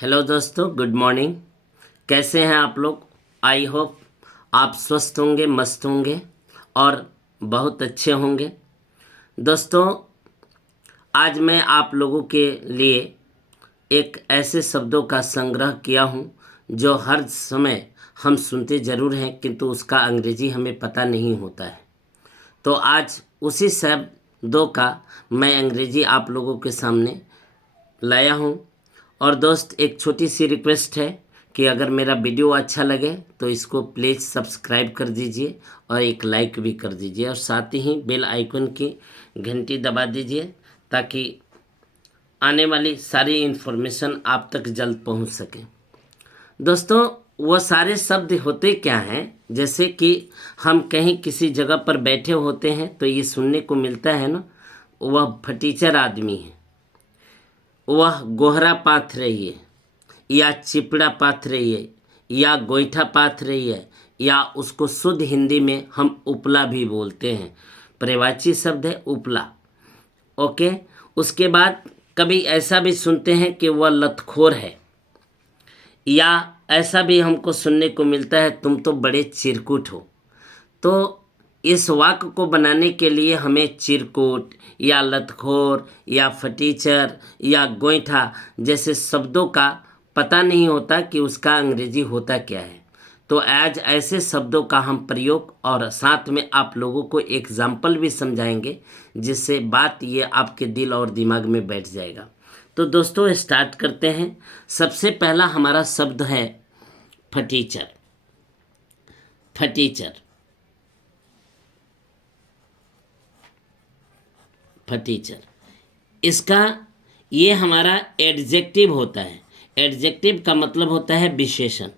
Hello दोस्तों, good morning. कैसे हैं आप लोग? आई होप आप स्वस्थ होंगे, मस्त होंगे और बहुत अच्छे होंगे। दोस्तों, आज मैं आप लोगों के लिए एक ऐसे शब्दों का संग्रह किया हूँ जो हर समय हम सुनते ज़रूर हैं, किंतु उसका अंग्रेजी हमें पता नहीं होता है। तो आज उसी शब्दों का मैं अंग्रेजी आप लोगों के सामने लाया हूँ। और दोस्त, एक छोटी सी रिक्वेस्ट है कि अगर मेरा वीडियो अच्छा लगे तो इसको प्लीज़ सब्सक्राइब कर दीजिए और एक लाइक भी कर दीजिए, और साथ ही बेल आइकन की घंटी दबा दीजिए ताकि आने वाली सारी इन्फॉर्मेशन आप तक जल्द पहुंच सके। दोस्तों, वो सारे शब्द होते क्या हैं? जैसे कि हम कहीं किसी जगह पर बैठे होते हैं तो ये सुनने को मिलता है ना, वह फटीचर आदमी है, वह गोहरा पाथ रही है, या चिपड़ा पाथ रही है, या गोईठा पाथ रही है, या उसको शुद्ध हिंदी में हम उपला भी बोलते हैं। पर्यायवाची शब्द है उपला। ओके। उसके बाद कभी ऐसा भी सुनते हैं कि वह लतखोर है, या ऐसा भी हमको सुनने को मिलता है तुम तो बड़े चिरकुट हो। तो इस वाक्य को बनाने के लिए हमें चिरकुट या लतखोर या फटीचर या गोईठा जैसे शब्दों का पता नहीं होता कि उसका अंग्रेजी होता क्या है। तो आज ऐसे शब्दों का हम प्रयोग और साथ में आप लोगों को एग्जाम्पल भी समझाएंगे, जिससे बात ये आपके दिल और दिमाग में बैठ जाएगा। तो दोस्तों, स्टार्ट करते हैं। सबसे पहला हमारा शब्द है फटीचर। फटीचर, फटीचर, इसका ये हमारा एडजेक्टिव होता है। एडजेक्टिव का मतलब होता है विशेषण,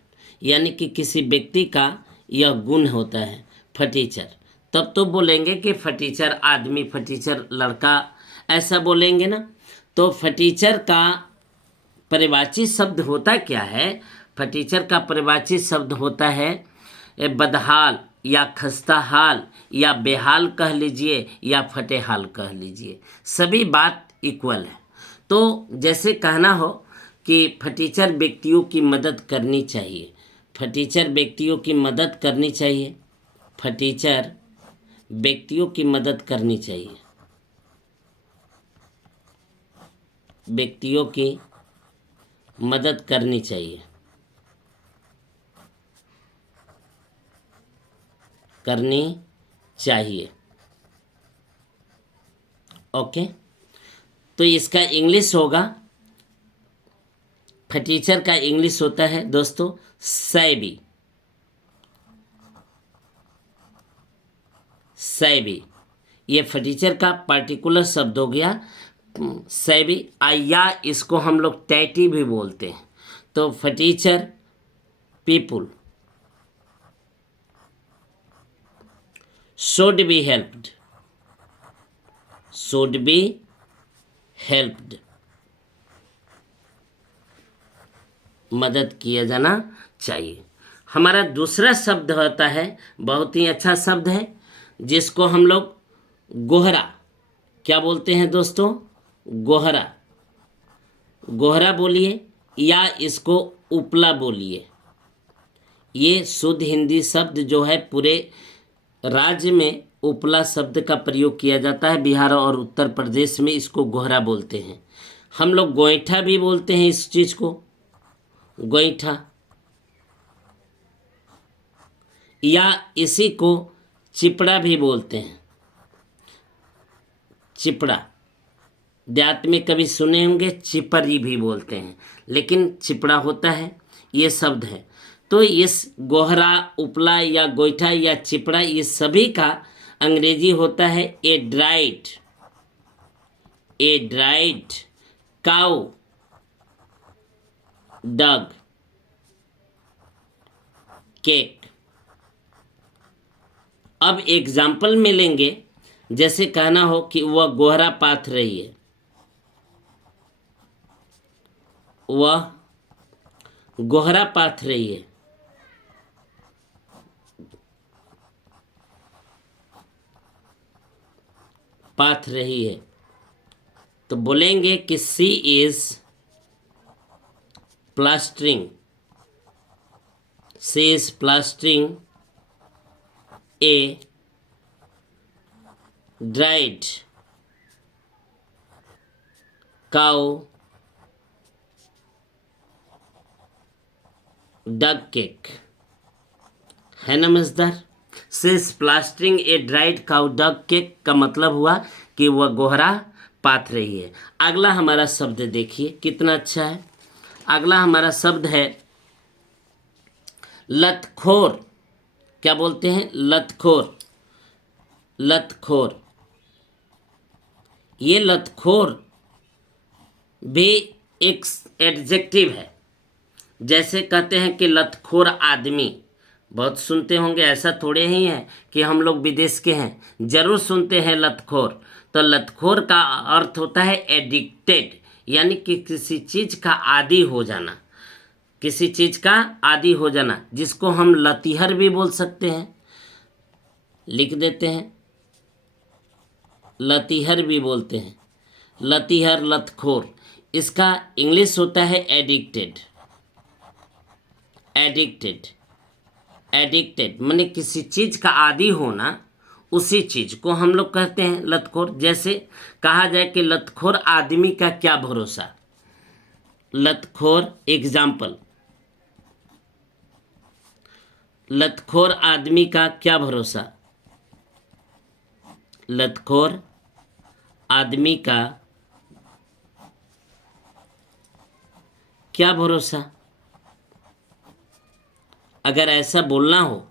यानी कि किसी व्यक्ति का यह गुण होता है फटीचर। तब तो बोलेंगे कि फटीचर आदमी, फटीचर लड़का, ऐसा बोलेंगे ना। तो फटीचर का परिभाषित शब्द होता क्या है? फटीचर का परिभाषित शब्द होता है बदहाल या खस्ता हाल या बेहाल कह लीजिए या फटेहाल कह लीजिए, सभी बात इक्वल है। तो जैसे कहना हो कि फटीचर व्यक्तियों की मदद करनी चाहिए, फटीचर व्यक्तियों की मदद करनी चाहिए, फटीचर व्यक्तियों की मदद करनी चाहिए, व्यक्तियों की मदद करनी चाहिए, करनी चाहिए। ओके। तो इसका इंग्लिश होगा, फटीचर का इंग्लिश होता है दोस्तों सैबी। सैबी ये फटीचर का पार्टिकुलर शब्द हो गया। सैबी या इसको हम लोग टैटी भी बोलते हैं। तो फटीचर people should be helped, should be helped, मदद किया जाना चाहिए। हमारा दूसरा शब्द होता है, बहुत ही अच्छा शब्द है, जिसको हम लोग गोहरा क्या बोलते हैं दोस्तों? गोहरा। गोहरा बोलिए या इसको उपला बोलिए। ये शुद्ध हिंदी शब्द जो है, पूरे राज्य में उपला शब्द का प्रयोग किया जाता है। बिहार और उत्तर प्रदेश में इसको गोहरा बोलते हैं। हम लोग गोईठा भी बोलते हैं इस चीज़ को, गोईठा, या इसी को चिपड़ा भी बोलते हैं। चिपड़ा देहात में कभी सुने होंगे, चिपरी भी बोलते हैं, लेकिन चिपड़ा होता है, ये शब्द है। तो इस गोहरा, उपला या गोईठा या चिपड़ा, ये सभी का अंग्रेजी होता है a dried, a dried cow dung cake. अब एग्जाम्पल मिलेंगे, जैसे कहना हो कि वह गोहरा पाथ रही है, वह गोहरा पाथ रही है, पाथ रही है। तो बोलेंगे कि सी is plastering. She is plastering a dried cow duck cake. है ना मजेदार। She is plastering A dried cow duck cake का मतलब हुआ कि वह गोहरा पाथ रही है। अगला हमारा शब्द देखिए कितना अच्छा है। अगला हमारा शब्द है लतखोर। क्या बोलते हैं? लतखोर। लतखोर। ये लतखोर भी एक एडजेक्टिव है। जैसे कहते हैं कि लतखोर आदमी, बहुत सुनते होंगे, ऐसा थोड़े ही है कि हम लोग विदेश के हैं, जरूर सुनते हैं लतखोर। तो लतखोर का अर्थ होता है एडिक्टेड, यानी कि किसी चीज़ का आदी हो जाना, किसी चीज़ का आदी हो जाना, जिसको हम लतीहर भी बोल सकते हैं। लिख देते हैं, लतीहर भी बोलते हैं। लतीहर, लतखोर, इसका इंग्लिश होता है एडिक्टेड। एडिक्टेड, एडिक्टेड माने किसी चीज़ का आदी होना, उसी चीज़ को हम लोग कहते हैं लतखोर। जैसे कहा जाए कि लतखोर आदमी का क्या भरोसा। लतखोर, एग्जाम्पल, लतखोर आदमी का क्या भरोसा। लतखोर आदमी का क्या भरोसा। अगर ऐसा बोलना हो,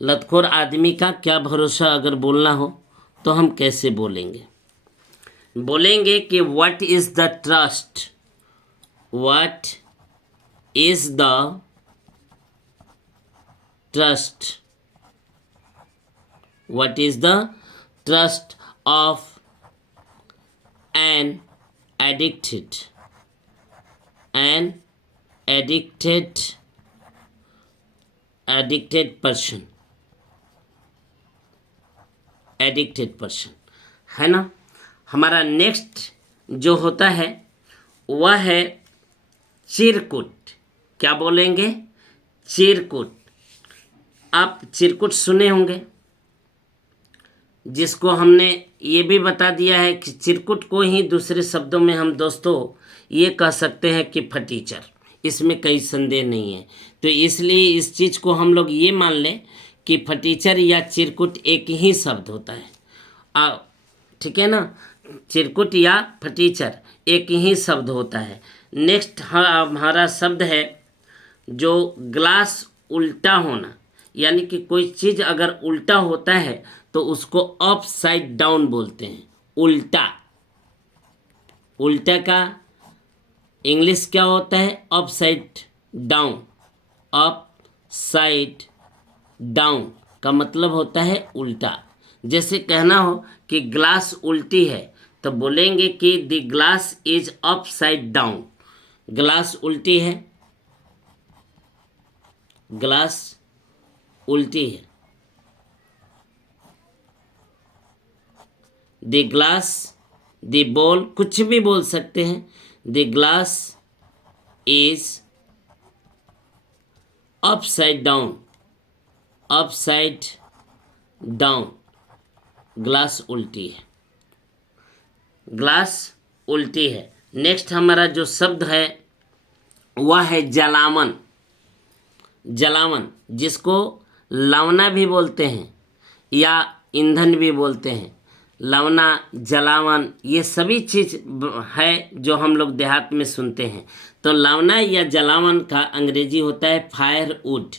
लतखोर आदमी का क्या भरोसा अगर बोलना हो, तो हम कैसे बोलेंगे? बोलेंगे कि what is the trust. What is the trust. What is the trust of an addicted, an addicted person. Addicted person, है ना। हमारा नेक्स्ट जो होता है वह है चिरकुट। क्या बोलेंगे? चिरकुट। आप चिरकुट सुने होंगे, जिसको हमने ये भी बता दिया है कि चिरकुट को ही दूसरे शब्दों में हम दोस्तों ये कह सकते हैं कि फटीचर। इसमें कई संदेह नहीं है। तो इसलिए इस चीज़ को हम लोग ये मान लें कि फटीचर या चिरकुट एक ही शब्द होता है। ठीक है ना। चिरकुट या फटीचर एक ही शब्द होता है। नेक्स्ट हमारा शब्द है जो ग्लास उल्टा होना, यानी कि कोई चीज़ अगर उल्टा होता है तो उसको अपसाइड डाउन बोलते हैं। उल्टा, उल्टा का इंग्लिश क्या होता है? Upside down. अपसाइड डाउन का मतलब होता है उल्टा। जैसे कहना हो कि ग्लास उल्टी है, तो बोलेंगे कि the glass is upside down. Glass उल्टी है, ग्लास उल्टी है। द ग्लास, द बॉल, कुछ भी बोल सकते हैं। The glass is upside down. Upside down, glass उल्टी है। ग्लास उल्टी है। नेक्स्ट हमारा जो शब्द है वह है जलावन। जलावन, जिसको लवना भी बोलते हैं या ईंधन भी बोलते हैं। लवना, जलावन, ये सभी चीज़ है जो हम लोग देहात में सुनते हैं। तो लवना या जलावन का अंग्रेजी होता है फायरवुड।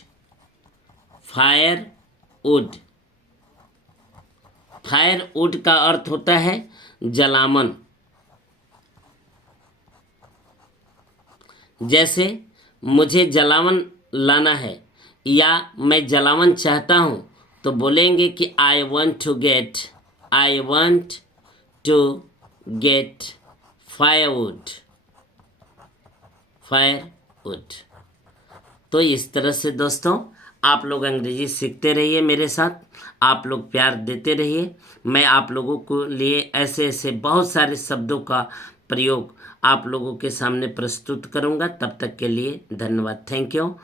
फायरवुड, फायरवुड का अर्थ होता है जलावन। जैसे मुझे जलावन लाना है या मैं जलावन चाहता हूँ, तो बोलेंगे कि I want to get firewood. Firewood. तो इस तरह से दोस्तों आप लोग अंग्रेजी सीखते रहिए मेरे साथ, आप लोग प्यार देते रहिए। मैं आप लोगों को लिए ऐसे ऐसे बहुत सारे शब्दों का प्रयोग आप लोगों के सामने प्रस्तुत करूंगा। तब तक के लिए धन्यवाद। Thank you.